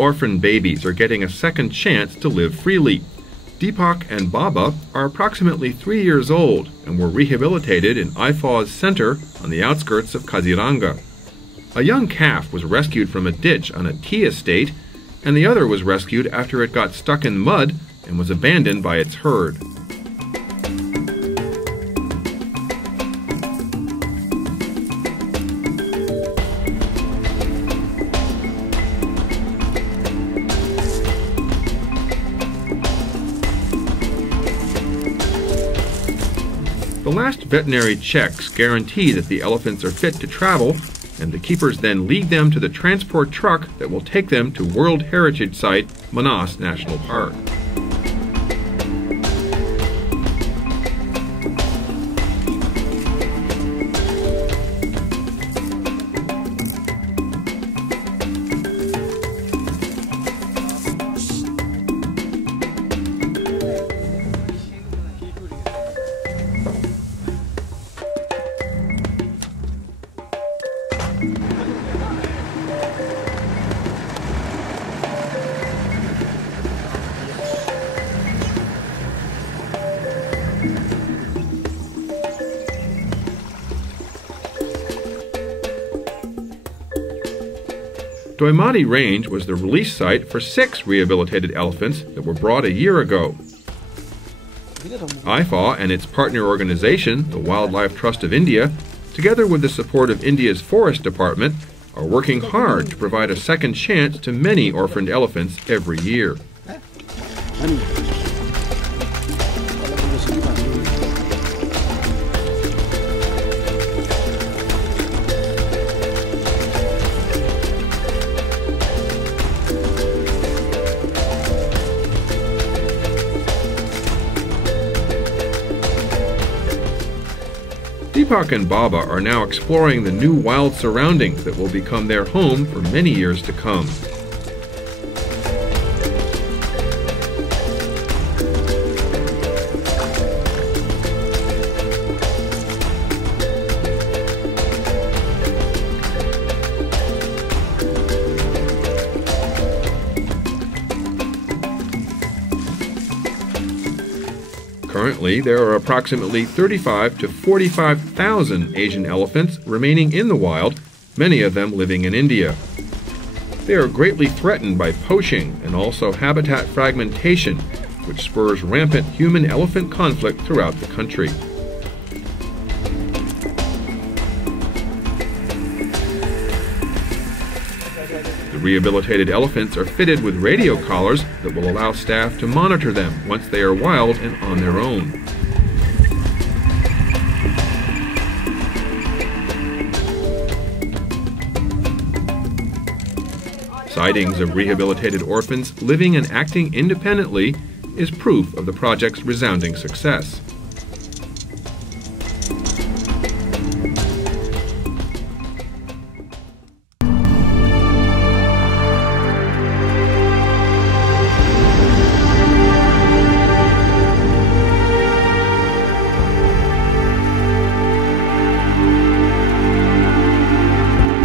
orphan babies are getting a second chance to live freely. Deepak and Baba are approximately 3 years old and were rehabilitated in IFAW's center on the outskirts of Kaziranga. A young calf was rescued from a ditch on a tea estate, and the other was rescued after it got stuck in mud and was abandoned by its herd. The last veterinary checks guarantee that the elephants are fit to travel, and the keepers then lead them to the transport truck that will take them to World Heritage Site Manas National Park. Doimati Range was the release site for 6 rehabilitated elephants that were brought a year ago. IFAW and its partner organization, the Wildlife Trust of India, together with the support of India's Forest Department, are working hard to provide a second chance to many orphaned elephants every year. Deepak and Baba are now exploring the new wild surroundings that will become their home for many years to come. Currently, there are approximately 35 to 45,000 Asian elephants remaining in the wild, many of them living in India. They are greatly threatened by poaching and also habitat fragmentation, which spurs rampant human-elephant conflict throughout the country. The rehabilitated elephants are fitted with radio collars that will allow staff to monitor them once they are wild and on their own. Sightings of rehabilitated orphans living and acting independently is proof of the project's resounding success.